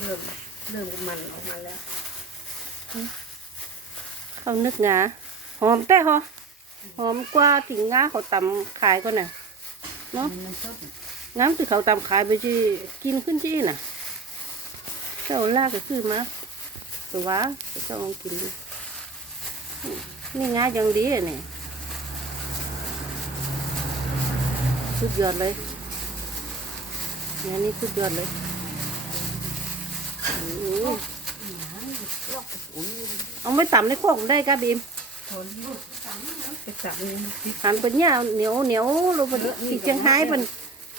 เริ่มเริ่มมันออกมาแล้วเขานึกงาหอมแต่หอหอมกว่าถึงงาเขาตำขายก็น่ะเนาะมันสดน้ำที่เขาตำขายไปจีกินขึ้นจี้น่ะเจ้าลากก็คือมาตัวว่าเจ้าลองกินดูนี่งาอย่างดีอะเนี่ยสุดยอดเลยงานนี้สุดยอดเลย เอาไม่ต่ำในโคกได้กะบีมทนไปสับนี่สิหันเป็นเนี่ยเหนียวเหนียวๆเราเป็นที่เชียงไฮ้เป็น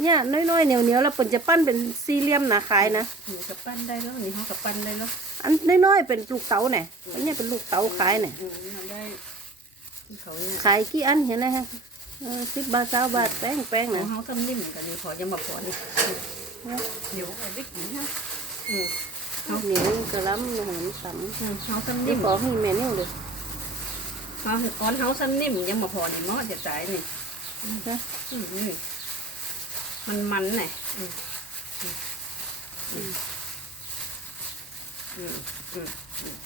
เนี่ยน้อยๆเหนียวเหนียวๆแล้วเป็นจะปั้นเป็นสี่เหลี่ยมหนาขายนะหนูกับปั้นได้แล้วนี่เขากับปั้นได้แล้วอันน้อยๆเป็นลูกเต๋าเนี่ยอันเนี้ยเป็นลูกเต๋าขายเนี่ยอืมทำได้ที่เขาเนี่ยขายกี่อันเห็นไหมฮะสิบบาทสาบาทแป้งแป้งของนะเขาทำนิ่มกันนี่พอจะมาพอนี่เดี๋ยวเอาไปกินฮะอืม เอาเหนียวกระลำหนูสัมอืมเขาทำนี่นิ่มขอให้แม่นิ่วเลยเขาก้อนเขาทำนิ่มยังมาพอนี่มอจะตายนี่นะอืมนี่มันมันไงอืมอืมอืมอืม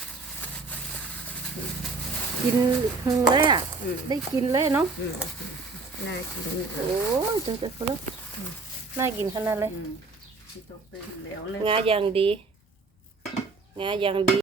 กินหึงเลยอะ อืมได้กินเลยเนาะ อืมน่ากินโอ้ยจังจะเขาเลยน่ากินขนาดเลย อืมตกเป็นแล้วเลย งาอย่างดี งาอย่างดี